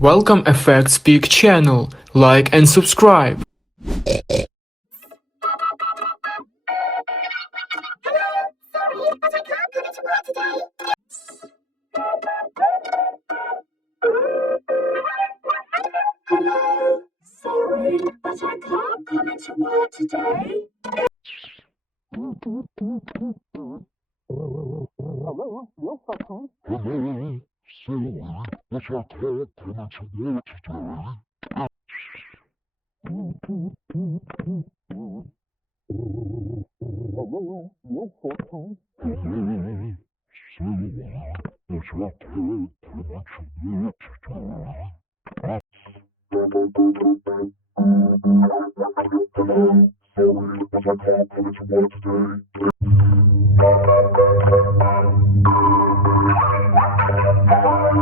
Welcome Effect Speak channel. Like and subscribe. Sorry, but I can't come into work today. Hello, yes, I can. Hello, sorry, but I can't come into work today. Hello, yes, I can. Hello, sorry, but I can't come into work today.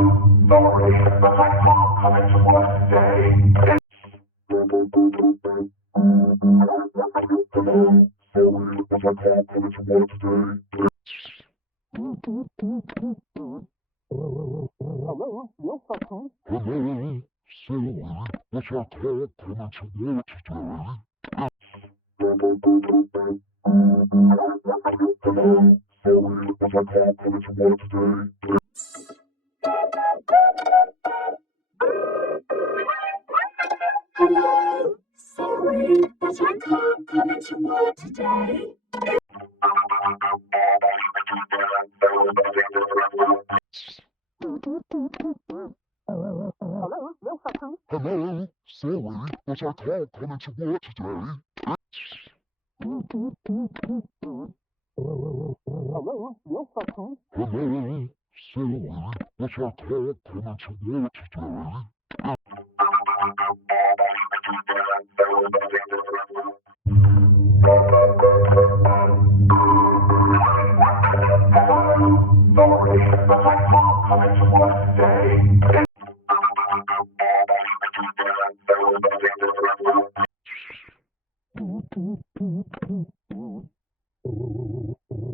Hello, sorry, but I can't come into work today. Hello, sorry, but I can't come into work today. Hello, yes, I can. Hello, sorry, but I can't come into work today. Hello, sorry, but I can't come into work today. Hello, sorry, but I can't come into work today. Hello, yes, I can. Hello, sorry, but I can't come into work today. Hello, yes, I can. Hello, sorry, but I can't come into work today.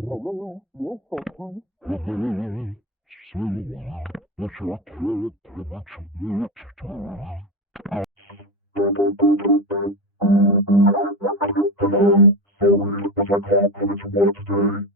Hello, yes, I can. Hello, sorry, but I can't come into work today. Hello, sorry, but I can't come into work today.